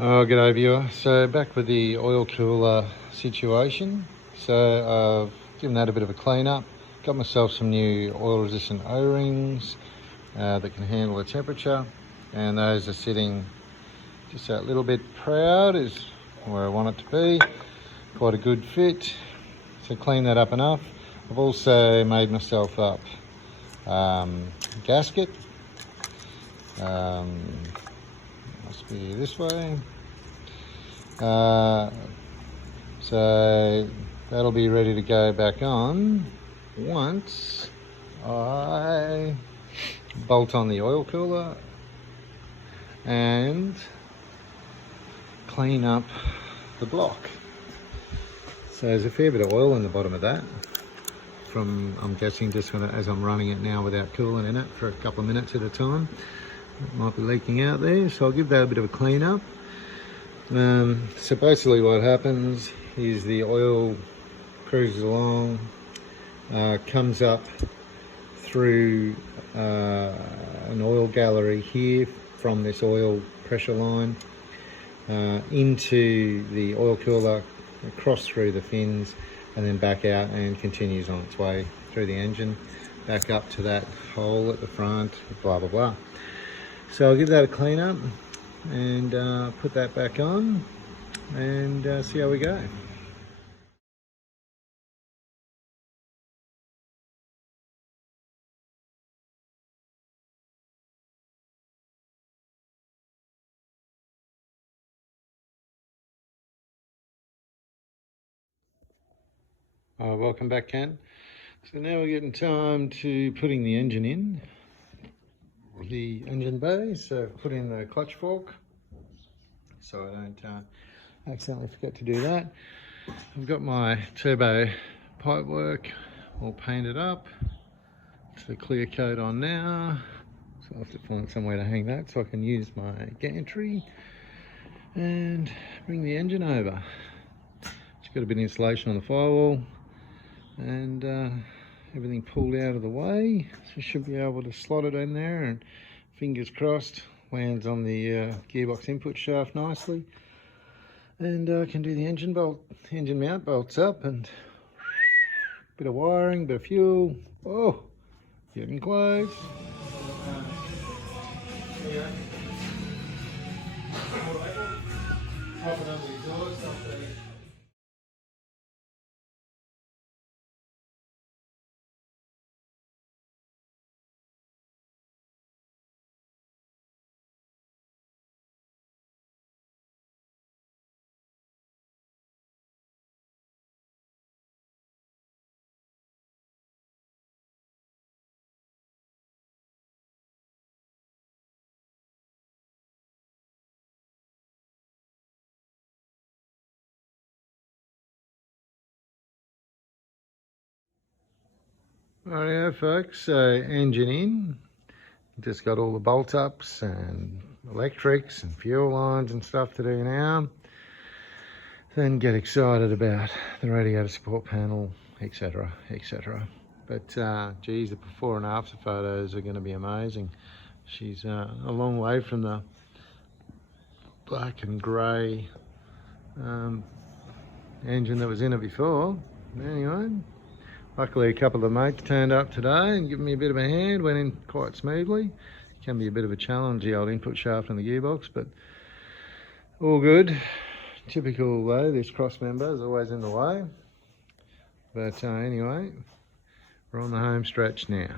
Oh, g'day viewer. So back with the oil cooler situation. So I've given that a bit of a clean up. Got myself some new oil resistant O-rings that can handle the temperature, and those are sitting just that little bit proud is where I want it to be. Quite a good fit. So clean that up enough. I've also made myself up gasket. Must be this way. So that'll be ready to go back on once I bolt on the oil cooler and clean up the block. So there's a fair bit of oil in the bottom of that from, I'm guessing, just as I'm running it now without cooling in it for a couple of minutes at a time. It might be leaking out there, so I'll give that a bit of a clean up. So basically what happens is the oil cruises along, comes up through an oil gallery here from this oil pressure line into the oil cooler, across through the fins, and then back out and continues on its way through the engine, back up to that hole at the front, blah blah blah. So I'll give that a clean up and put that back on and see how we go. Welcome back, Ken. So now we're getting time to putting the engine in the engine bay. So put in the clutch fork so I don't accidentally forget to do that. I've got my turbo pipework all painted up. It's the clear coat on now, so I'll have to find somewhere to hang that so I can use my gantry and bring the engine over. It's got a bit of insulation on the firewall and everything pulled out of the way, so should be able to slot it in there and fingers crossed lands on the gearbox input shaft nicely, and I can do the engine mount bolts up, and bit of wiring, bit of fuel. Oh, getting close. Rightio folks, so engine in, just got all the bolt ups and electrics and fuel lines and stuff to do now. Then get excited about the radiator support panel, etc, etc. But geez, the before and after photos are going to be amazing. She's a long way from the black and grey engine that was in it before. Anyway, luckily a couple of mates turned up today and given me a bit of a hand, went in quite smoothly. It can be a bit of a challenge, the old input shaft and the gearbox, but all good. Typical though, this cross member is always in the way. But anyway, we're on the home stretch now.